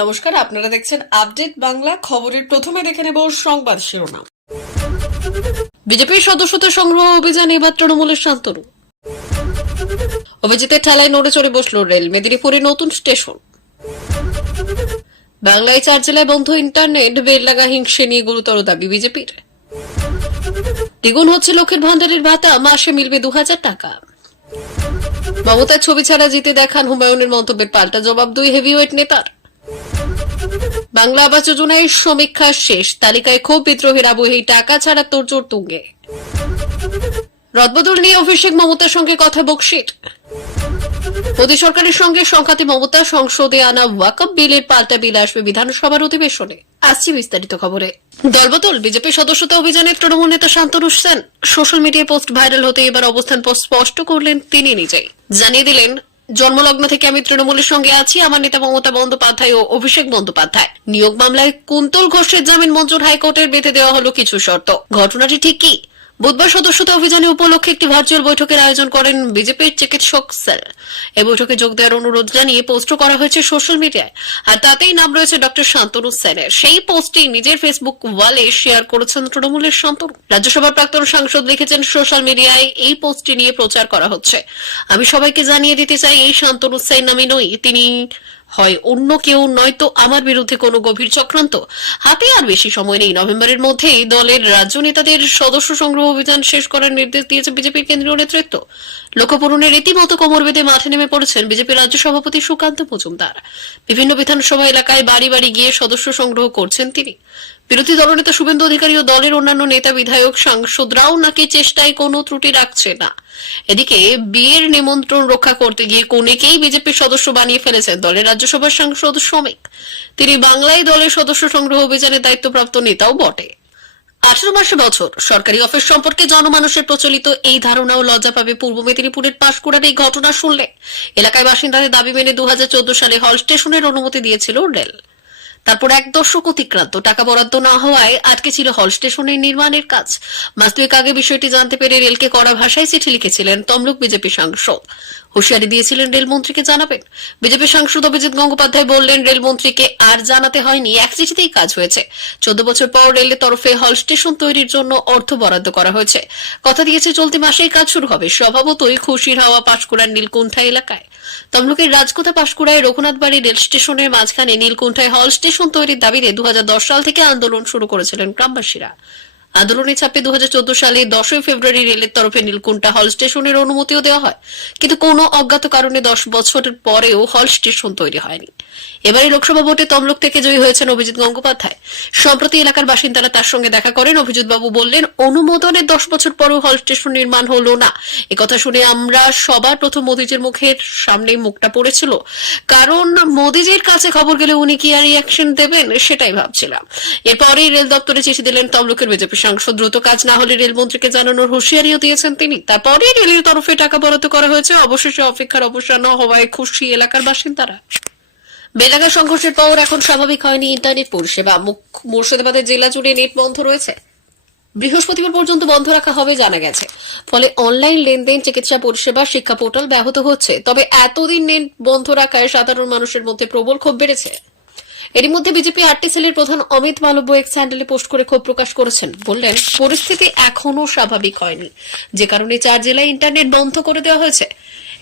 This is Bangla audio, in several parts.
নমস্কার, আপনারা দেখছেন আপডেট বাংলা। খবরের প্রথমে দেখে নেব সংবাদ শিরোনাম। বিজেপির সদস্যতা সংগ্রহ অভিযান এবার তৃণমূলের শান্তনু। অভিজিতের ঠেলায় নড়ে চড়ে বসল রেল। মেদিনীপুরে নতুন স্টেশন। বাংলায় 4 জেলায় বন্ধ ইন্টারনেট। বেলডাঙ্গা হিংসে নিয়ে গুরুতর দাবি বিজেপির। দ্বিগুণ হচ্ছে লক্ষ্মীর ভান্ডারের ভাতা, মাসে মিলবে 2000 টাকা। মমতার ছবি ছাড়া জিতে দেখান হুমায়ুনের মন্তব্যের পাল্টা জবাব 2 হেভিওয়েট নেতার। বাংলা আবাস যোজনায় সমীক্ষা শেষ, তালিকায় ক্ষোভ বিদ্রোহের আবহেই টাকা ছাড়া তোড়জোড় তুঙ্গে। রদবদল নিয়ে অভিষেক মমতার সঙ্গে কথা বকশির। মোদী সরকারের সঙ্গে সংঘাতে মমতা, সংসদে আনা ওয়াকফ বিলের পাল্টা বিল আসবে বিধানসভার অধিবেশনে। আসছি বিস্তারিত খবরে। দলবদল বিজেপি সদস্যতা অভিযানে তৃণমূল নেতা শান্তনু সেন সোশ্যাল মিডিয়ায় পোস্ট ভাইরাল হতে এবার অবস্থান স্পষ্ট করলেন তিনি নিজেই। জানিয়ে দিলেন, জন্মলগ্ন থেকে আমি তৃণমূলের সঙ্গে আছি। আমার নেতা মমতা বন্দ্যোপাধ্যায় ও অভিষেক বন্দ্যোপাধ্যায়। নিয়োগ মামলায় কুন্তল ঘোষের জামিন মঞ্জুর হাইকোর্টের বেঁধে দেওয়া হলো কিছু শর্ত। ঘটনাটি ঠিক কি? বুধবার সদস্যতা অভিযানে উপলক্ষে একটি ভার্চুয়াল বৈঠকের আয়োজন করেন বিজেপির চিকিৎসক সেল। এই বৈঠকে যোগ দেওয়ার অনুরোধ জানিয়ে পোস্ট করা হয়েছে সোশ্যাল মিডিয়ায়, আর তাতেই নাম রয়েছে ডক্টর শান্তনু সেনের। সেই পোস্টটি নিজের ফেসবুক ওয়ালে শেয়ার করেছেন তৃণমূলের শান্তনু। রাজ্যসভার প্রাক্তন সাংসদ লিখেছেন, সোশ্যাল মিডিয়ায় এই পোস্টটি নিয়ে প্রচার করা হচ্ছে। আমি সবাইকে জানিয়ে দিতে চাই, এই শান্তনু সেন আমি নই। তিনি হয় অন্য কেউ, নয়তো আমার বিরুদ্ধে কোনো গভীর চক্রান্ত। হাতে আর বেশি সময় নেই। নভেম্বরের মধ্যেই দলের রাজ্য নেতাদের সদস্য সংগ্রহ অভিযান শেষ করার নির্দেশ দিয়েছে বিজেপির কেন্দ্রীয় নেতৃত্ব। লক্ষ্য পূরণের রীতিমতো কোমর বেঁধে মাঠে নেমে পড়েছেন বিজেপির রাজ্য সভাপতি সুকান্ত মজুমদার। বিভিন্ন বিধানসভা এলাকায় বাড়ি বাড়ি গিয়ে সদস্য সংগ্রহ করছেন তিনি। বিরোধী দলনেতা শুভেন্দু অধিকারী ও দলের অন্যান্য নেতা, বিধায়ক, সাংসদরাও নাকি চেষ্টায় কোনো ত্রুটি রাখছে না। এদিকে বিয়ের নিমন্ত্রণ রক্ষা করতে গিয়ে কোনেকেই বিজেপির সদস্য বানিয়ে ফেলেছেন দলের রাজ্যসভার সাংসদ শ্রমিক। তিনি বাংলায় দলের সদস্য সংগ্রহ অভিযানের দায়িত্বপ্রাপ্ত নেতাও বটে। 18 মাসে বছর সরকারি অফিস সম্পর্কে জনমানুষের প্রচলিত এই ধারণাও লজ্জা পাবে পূর্ব মেদিনীপুরের পাঁশকুড়ার এই ঘটনা শুনলে। এলাকায় বাসিন্দাদের দাবি মেনে 2014 সালে হল স্টেশনের অনুমতি দিয়েছিল রেল। তারপর 1 দশক অতিক্রান্ত, টাকা বরাদ্দ না হওয়ায় আটকে ছিল হল স্টেশনের নির্মাণের কাজ। মাস 2 আগে বিষয়টি জানতে পেরে রেলকে কড়া ভাষায় চিঠি লিখেছিলেন তমলুক বিজেপি সাংসদ। হুঁশিয়ারি দিয়েছিলেন রেলমন্ত্রীকে জানাবেন। বিজেপি সাংসদ অভিজিৎ গঙ্গোপাধ্যায় বললেন, রেলমন্ত্রীকে আর জানাতে হয়নি, এক চিঠিতেই কাজ হয়েছে। 14 বছর পর রেলের তরফে হল স্টেশন তৈরির জন্য অর্থ বরাদ্দ করা হয়েছে। কথা দিয়েছে চলতি মাসেই কাজ শুরু হবে। স্বভাবতই খুশির হাওয়া পাঁশকুড়ার নীলকুণ্ঠা এলাকায়। তমলুকের রাজকোথা পাঁশকুড়ায় রঘুনাথবাড়ি রেল স্টেশনের মাঝখানে নীলকুণ্ঠায় হল স্টেশন তৈরির দাবিতে 2010 সাল থেকে আন্দোলন শুরু করেছিলেন গ্রামবাসীরা। আন্দোলনের চাপে 2014 সালে 10 ফেব্রুয়ারি রেলের তরফে নীলকুণ্ঠা হল স্টেশনের অনুমতিও দেওয়া হয়, কিন্তু কোনো অজ্ঞাত কারণে 10 বছরের পরেও হল স্টেশন তৈরি হয়নি। এবারে লোকসভা ভোটে তমলুক থেকে জয়ী হয়েছেন অভিজিৎ গঙ্গোপাধ্যায়। সম্প্রতি এলাকার বাসিন্দারা তার সঙ্গে দেখা করেন। অভিজিৎ বাবু বললেন, অনুমোদনের 10 বছর পরেও হল স্টেশন নির্মাণ হলো না। একথা শুনে আমরা সবার প্রথম মোদিজির মুখের সামনে মুখটা পড়েছিল, কারণ মোদিজির কাছে খবর গেলে উনি কি আর রিয়াকশন দেবেন সেটাই ভাবছিলাম। এরপরেই রেল দপ্তরে চিঠি দিলেন তমলুকের বিজেপি সাংসদ। দ্রুত কাজ না হলে রেলমন্ত্রীকে জানানোর হুঁশিয়ারিও দিয়েছেন তিনি। তারপরে রেলের তরফে টাকা বরাদ্দ করা হয়েছে। অবশেষে অপেক্ষার অবসান হওয়ায় খুশি এলাকার বাসিন্দারা। বেলাগা সংঘর্ষের পর এখন স্বাভাবিক হয়নি ইন্টারনেট পরিষেবা। মুর্শিদাবাদের জেলা জুড়ে নেট বন্ধ রয়েছে। বৃহস্পতিবার পর্যন্ত বন্ধ রাখা হবে জানা গেছে। ফলে অনলাইন লেনদেন, চিকিৎসা পরিষেবা, শিক্ষা পোর্টাল ব্যাহত হচ্ছে। তবে এতদিন নেট বন্ধ রাখায় সাধারণ মানুষের মধ্যে প্রবল ক্ষোভ বেড়েছে। এরই মধ্যে বিজেপি আরটি সেলের প্রধান অমিত মালব্য এক্স হ্যান্ডেলে পোস্ট করে ক্ষোভ প্রকাশ করেছেন। বললেন, পরিস্থিতি এখনো স্বাভাবিক হয়নি, যে কারণে 4 জেলায় ইন্টারনেট বন্ধ করে দেওয়া হয়েছে।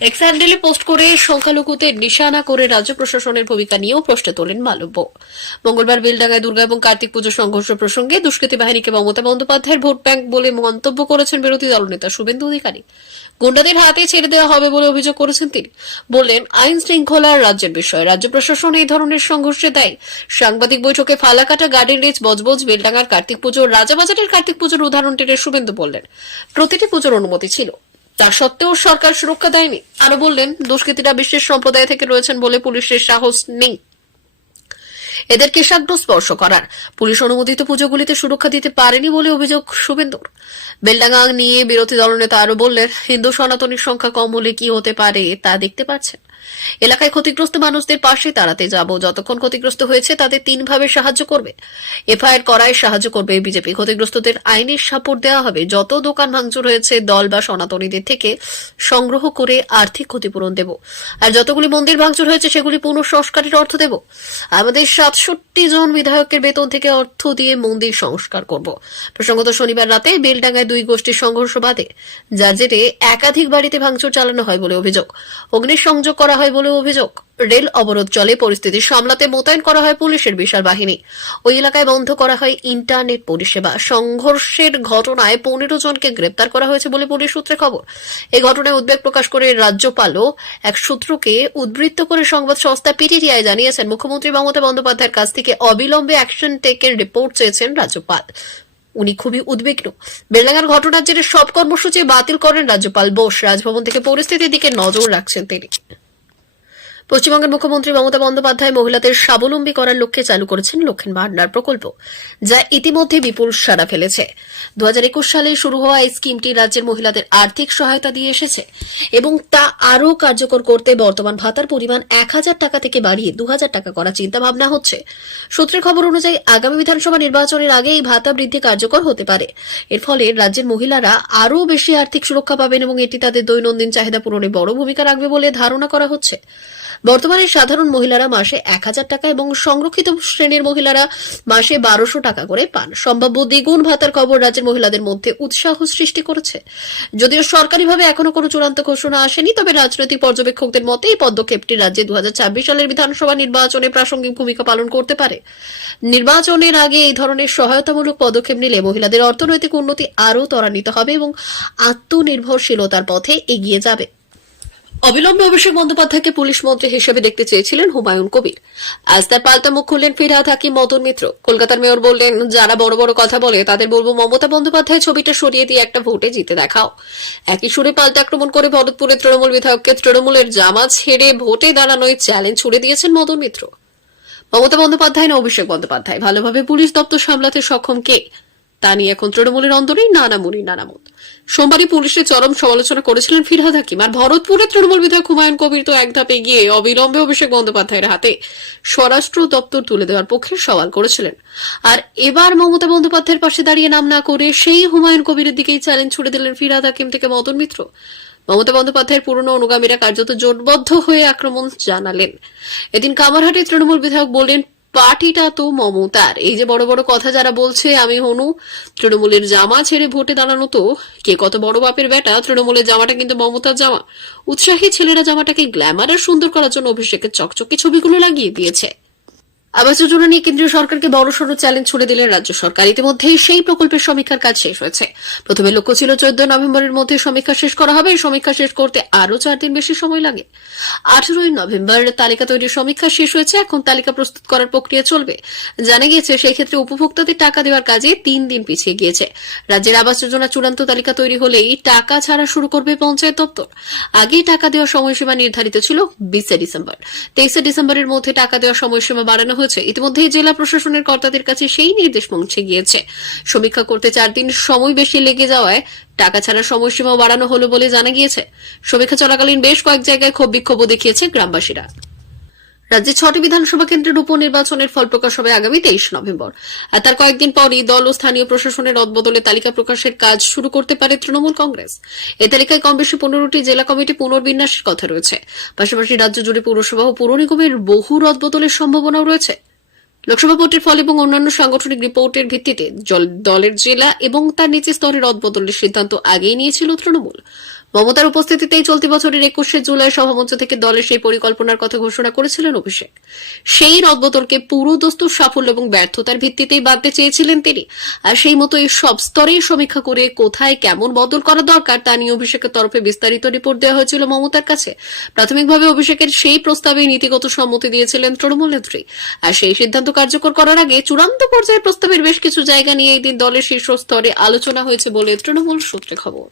এক্স হ্যান্ডেলে পোস্ট করে সংখ্যালঘুদের নিশানা করে রাজ্য প্রশাসনের ভূমিকা নিয়েও প্রশ্ন তোলেন মালব্য। মঙ্গলবার বেলডাঙ্গায় দুর্গা এবং কার্তিক পুজো সংঘর্ষ প্রসঙ্গে দুষ্কৃতী বাহিনীকে মমতা বন্দ্যোপাধ্যায়ের ভোট ব্যাংক বলে মন্তব্য করেছেন বিরোধী দলনেতা শুভেন্দু অধিকারী। গুন্ডাদের হাতে ছেড়ে দেওয়া হবে বলে অভিযোগ করেছেন তিনি। বললেন, আইন শৃঙ্খলা রাজ্যের বিষয়, রাজ্য প্রশাসন এই ধরনের সংঘর্ষে দায়ী। সাংবাদিক বৈঠকে ফালাকাটা, গার্ডেন রিচ, বজবজ, বেলডাঙ্গার কার্তিক পুজো, রাজাবাজারের কার্তিক পুজোর উদাহরণ টেনে শুভেন্দু বললেন, প্রতিটি পুজোর অনুমতি ছিল, তা সত্ত্বেও সরকার সুরক্ষা দেয়নি। আরো বললেন, দুষ্কৃতীরা বিশেষ সম্প্রদায় থেকে রয়েছেন বলে পুলিশের সাহস নেই এদের কেশাগ্র স্পর্শ করার। পুলিশ অনুমোদিত পুজোগুলিতে সুরক্ষা দিতে পারেনি বলে অভিযোগ শুভেন্দুর। বেলডাঙ্গা নিয়ে বিরোধী দলনেতা আরো বললেন, হিন্দু সনাতনীর সংখ্যা কম হলে কি হতে পারে তা দেখতে পাচ্ছেন। এলাকায় ক্ষতিগ্রস্ত মানুষদের পাশে দাঁড়াতে যাব, যতক্ষণ ক্ষতিগ্রস্ত হয়েছে তাদের 3 ভাবে সাহায্য করবে। এফআইআর করায় সাহায্য করবে বিজেপি। ক্ষতিগ্রস্তদের আইনের সাপোর্ট দেওয়া হবে। যত দোকান ভাঙচুর হয়েছে দল বা সনাতনীদের থেকে সংগ্রহ করে আর্থিক ক্ষতিপূরণ দেব। আর যতগুলি মন্দির ভাঙচুর হয়েছে সেগুলি পুনঃসংস্কারের অর্থ দেব। আমাদের 67 জন বিধায়কের বেতন থেকে অর্থ দিয়ে মন্দির সংস্কার করব। প্রসঙ্গত শনিবার রাতে বেলডাঙ্গায় 2 গোষ্ঠীর সংঘর্ষ বাধে, যার জেরে একাধিক বাড়িতে ভাঙচুর চালানো হয় বলে অভিযোগ। অগ্নিসংযোগ করা হয় বলে অভিযোগ। রেল অবরোধ চলে, পরিস্থিতি সামলাতে মোতায়েন করা হয় পুলিশের বিশাল বাহিনী। ওই এলাকায় বন্ধ করা হয় ইন্টারনেট পরিষেবা। সংঘর্ষের ঘটনায় 15 জনকে গ্রেপ্তার করা হয়েছে বলে পুলিশ সূত্রে খবর। এই ঘটনায় উদ্বেগ প্রকাশ করে রাজ্যপালও এক সূত্রকে উদ্ধৃত করে সংবাদ সংস্থা পিটিআই জানিয়েছেন, মুখ্যমন্ত্রী মমতা বন্দ্যোপাধ্যায়ের কাছ থেকে অবিলম্বে অ্যাকশন টেকের রিপোর্ট চেয়েছেন রাজ্যপাল। উনি খুবই উদ্বিগ্ন। বেলডাঙ্গার ঘটনার জেরে সব কর্মসূচি বাতিল করেন রাজ্যপাল বোস। রাজভবন থেকে পরিস্থিতির দিকে নজর রাখছেন তিনি। পশ্চিমবঙ্গের মুখ্যমন্ত্রী মমতা বন্দ্যোপাধ্যায় মহিলাদের স্বাবলম্বী করার লক্ষ্যে চালু করেছেন লক্ষ্মীর ভান্ডার প্রকল্প, যা ইতিমধ্যে বিপুল সাড়া ফেলেছে। 2021 সালে শুরু হওয়া এই স্কিমটি রাজ্যের মহিলাদের আর্থিক সহায়তা দিয়ে এসেছে এবং তা আরও কার্যকর করতে বর্তমান ভাতার পরিমাণ 1000 টাকা থেকে বাড়িয়ে 2000 টাকা করার চিন্তা ভাবনা হচ্ছে। সূত্রের খবর অনুযায়ী আগামী বিধানসভা নির্বাচনের আগে এই ভাতা বৃদ্ধি কার্যকর হতে পারে। এর ফলে রাজ্যের মহিলারা আরও বেশি আর্থিক সুরক্ষা পাবেন এবং এটি তাদের দৈনন্দিন চাহিদা পূরণে বড় ভূমিকা রাখবে বলে ধারণা করা হচ্ছে। বর্তমানে সাধারণ মহিলারা মাসে 1000 টাকা এবং সংরক্ষিত শ্রেণীর মহিলারা মাসে 1200 টাকা করে পান। সম্ভাব্য দ্বিগুণ ভাতার খবর রাজ্যের মহিলাদের মধ্যে উৎসাহ সৃষ্টি করেছে। যদিও সরকারিভাবে এখনো কোনো চূড়ান্ত ঘোষণা আসেনি, তবে রাজনৈতিক পর্যবেক্ষকদের মতে এই পদক্ষেপটি রাজ্যে 2026 সালের বিধানসভা নির্বাচনে প্রাসঙ্গিক ভূমিকা পালন করতে পারে। নির্বাচনের আগে এই ধরনের সহায়তামূলক পদক্ষেপ নিলে মহিলাদের অর্থনৈতিক উন্নতি আরও ত্বরান্বিত হবে এবং আত্মনির্ভরশীলতার পথে এগিয়ে যাবে। অবিলম্বে অভিষেক বন্দ্যোপাধ্যায়কে পুলিশ মন্ত্রী হিসেবে দেখতে চেয়েছিলেন হুমায়ুন কবির। আজ তার পাল্টা মুখ খুললেন ফিরহাদ হাকিম, মদন মিত্র। কলকাতার মেয়র বললেন, যারা বড় বড় কথা বলে তাদের বলবো মমতা বন্দ্যোপাধ্যায় ছবিটা সরিয়ে দিয়ে একটা ভোটে জিতে দেখাও। একই সুরে পাল্টা আক্রমণ করে ভরতপুরের তৃণমূল বিধায়ককে তৃণমূলের জামা ছেড়ে ভোটে দাঁড়ানোয় চ্যালেঞ্জ ছুড়ে দিয়েছেন মদন মিত্র। মমতা বন্দ্যোপাধ্যায় না অভিষেক বন্দ্যোপাধ্যায়, ভালোভাবে পুলিশ দপ্তর সামলাতে সক্ষম কে, তা নিয়ে এখন তৃণমূলের অন্দরেই নানামুনি নানামত। সোমবারই পুলিশের চরম সমালোচনা করেছিলেন ফিরহাদ হাকিম। আর ভরতপুরের তৃণমূল বিধায়ক হুমায়ুন কবির তো এক ধাপে গিয়ে অবিলম্বে অভিষেক বন্দ্যোপাধ্যায়ের হাতে স্বরাষ্ট্র দপ্তর তুলে দেওয়ার পক্ষে সওয়াল করেছিলেন। আর এবার মমতা বন্দ্যোপাধ্যায়ের পাশে দাঁড়িয়ে নাম না করে সেই হুমায়ুন কবিরের দিকেই চ্যালেঞ্জ ছুড়ে দিলেন ফিরহাদ হাকিম থেকে মদন মিত্র। মমতা বন্দ্যোপাধ্যায়ের পুরনো অনুগামীরা কার্যত জোটবদ্ধ হয়ে আক্রমণ জানালেন। এদিন কামারহাটে তৃণমূল বিধায়ক বললেন, পার্টিটা তো মমতার। এই যে বড় বড় কথা যারা বলছে আমি হনু, তৃণমূলের জামা ছেড়ে ভোটে দাঁড়ানো তো কে কত বড় বাপের বেটা। তৃণমূলের জামাটা কিন্তু মমতার জামা। উৎসাহী ছেলেরা জামাটাকে গ্ল্যামার আর সুন্দর করার জন্য অভিষেকের চকচকে ছবিগুলো লাগিয়ে দিয়েছে। আবাস যোজনা নিয়ে কেন্দ্রীয় সরকারকে বড়সড় চ্যালেঞ্জ ছুড়ে দিলেন রাজ্য সরকার। ইতিমধ্যেই সেই প্রকল্পের সমীক্ষার কাজ শেষ হয়েছে। প্রথমে লক্ষ্য ছিল 14 নভেম্বরের মধ্যে সমীক্ষা শেষ করা হবে। এই সমীক্ষা শেষ করতে আরও 4 দিন বেশি সময় লাগে। 18 নভেম্বর তালিকা তৈরির সমীক্ষা শেষ হয়েছে। এখন তালিকা প্রস্তুত করার প্রক্রিয়া চলবে। জানা গিয়েছে সেই ক্ষেত্রে উপভোক্তাদের টাকা দেওয়ার কাজে 3 দিন পিছিয়ে গিয়েছে। রাজ্যের আবাস যোজনা চূড়ান্ত তালিকা তৈরি হলেই টাকা ছাড়া শুরু করবে পঞ্চায়েত দপ্তর। আগেই টাকা দেওয়ার সময়সীমা নির্ধারিত ছিল 20 ডিসেম্বর। 23 ডিসেম্বরের মধ্যে টাকা দেওয়ার সময়সীমা বাড়ানো হয়েছে। ইতিমধ্যেই জেলা প্রশাসনের কর্তাদের কাছে সেই নির্দেশ পৌঁছে গিয়েছে। সমীক্ষা করতে 4 দিন সময় বেশি লেগে যাওয়ায় টাকা ছাড়ার সময়সীমা বাড়ানো হলো বলে জানা গিয়েছে। সমীক্ষা চলাকালীন বেশ কয়েক জায়গায় ক্ষোভ বিক্ষোভও দেখিয়েছে গ্রামবাসীরা। রাজ্যে 6টি বিধানসভা কেন্দ্রের উপনির্বাচনের ফল প্রকাশ হবে আগামী 23 নভেম্বর। আর তার কয়েকদিন পরই দল ও স্থানীয় প্রশাসনের রদবদলে তালিকা প্রকাশের কাজ শুরু করতে পারে তৃণমূল কংগ্রেস। এই তালিকায় কম বেশি 15টি জেলা কমিটি পুনর্বিন্যাসের কথা রয়েছে। পাশাপাশি রাজ্য জুড়ে পুরসভা ও পুর নিগমের বহু রদবদলের সম্ভাবনাও রয়েছে। লোকসভা ভোটের ফল এবং অন্যান্য সাংগঠনিক রিপোর্টের ভিত্তিতে দলের জেলা এবং তার নিচে স্তরের রদবদলের সিদ্ধান্ত আগেই নিয়েছিল তৃণমূল। মমতার উপস্থিতিতেই চলতি বছরের 21 জুলাই সভামঞ্চ থেকে দলের সেই পরিকল্পনার কথা ঘোষণা করেছিলেন অভিষেক। সেই রদবদলকে পুরো দস্তুর সাফল্য এবং ব্যর্থতার ভিত্তিতেই বাঁধতে চেয়েছিলেন তিনি। আর সেই মতো এই সব স্তরেই সমীক্ষা করে কোথায় কেমন বদল করা দরকার তা নিয়ে অভিষেকের তরফে বিস্তারিত রিপোর্ট দেওয়া হয়েছিল মমতার কাছে। প্রাথমিকভাবে অভিষেকের সেই প্রস্তাবে নীতিগত সম্মতি দিয়েছিলেন তৃণমূল নেত্রী। আর সেই সিদ্ধান্ত কার্যকর করার আগে চূড়ান্ত পর্যায়ে প্রস্তাবের বেশ কিছু জায়গা নিয়ে এই দিন দলের শীর্ষ স্তরে আলোচনা হয়েছে বলে তৃণমূল সূত্রে খবর।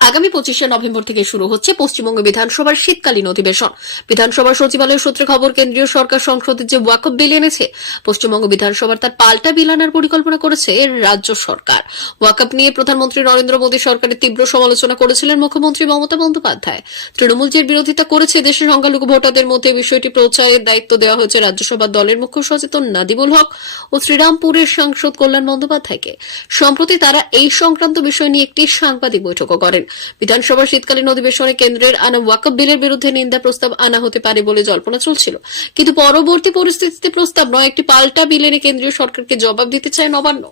আগামী 25শে নভেম্বর থেকে শুরু হচ্ছে পশ্চিমবঙ্গ বিধানসভার শীতকালীন অধিবেশন। বিধানসভার সচিবালয় সূত্রে খবর, কেন্দ্রীয় সরকার সংসদে যে ওয়াকফ বিল এনেছে, পশ্চিমবঙ্গ বিধানসভার তার পাল্টা বিল আনার পরিকল্পনা করেছে রাজ্য সরকার। ওয়াকফ নিয়ে প্রধানমন্ত্রী নরেন্দ্র মোদী সরকারের তীব্র সমালোচনা করেছিলেন মুখ্যমন্ত্রী মমতা বন্দ্যোপাধ্যায়। তৃণমূল যে বিরোধিতা করেছে, দেশের সংখ্যালঘু ভোটারদের মধ্যে বিষয়টি প্রচারের দায়িত্ব দেওয়া হয়েছে রাজ্যসভার দলের মুখ্য সচেতন নাদিবুল হক ও শ্রীরামপুরের সাংসদ কল্যাণ বন্দ্যোপাধ্যায়কে। সম্প্রতি তারা এই সংক্রান্ত বিষয় নিয়ে একটি সাংবাদিক বৈঠকও করেন। বিধানসভার শীতকালীন অধিবেশনে কেন্দ্রের আনা ওয়াকফ বিলের বিরুদ্ধে নিন্দা প্রস্তাব আনা হতে পারে বলে জল্পনা চলছিল, কিন্তু পরবর্তী পরিস্থিতিতে প্রস্তাব নয়, একটি পাল্টা বিল এনে কেন্দ্রীয় সরকারকে জবাব দিতে চায় নবান্ন।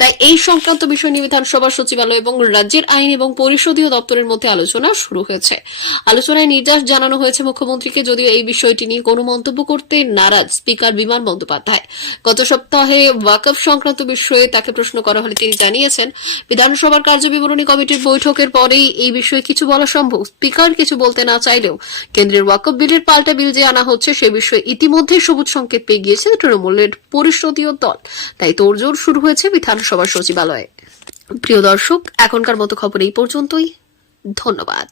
তাই এই সংক্রান্ত বিষয় নিয়ে বিধানসভার সচিবালয় এবং রাজ্যের আইন এবং পরিষদীয় দপ্তরের মধ্যে আলোচনা শুরু হয়েছে। আলোচনায় নির্দেশ জানানো হয়েছে মুখ্যমন্ত্রীকে, যদিও এই বিষয়টি নিয়ে কোনো মন্তব্য করতে নারাজ স্পিকার বিমান বন্দ্যোপাধ্যায়। গত সপ্তাহে ওয়াকফ সংক্রান্ত বিষয়ে তাকে প্রশ্ন করা হলে তিনি জানিয়েছেন, বিধানসভার কার্যবিবরণী কমিটির বৈঠকের পরেই এই বিষয়ে কিছু বলা সম্ভব। স্পিকার কিছু বলতে না চাইলেও কেন্দ্রের ওয়াকফ বিলের পাল্টা বিল যে আনা হচ্ছে সে বিষয়ে ইতিমধ্যেই সবুজ সংকেত পেয়ে গিয়েছে তৃণমূলের পরিষদীয় দল। তাই তোড়জোড় শুরু হয়েছে বিধানসভার সচিবালয়ে। প্রিয় দর্শক, এখনকার মতো খবর এই পর্যন্তই। ধন্যবাদ।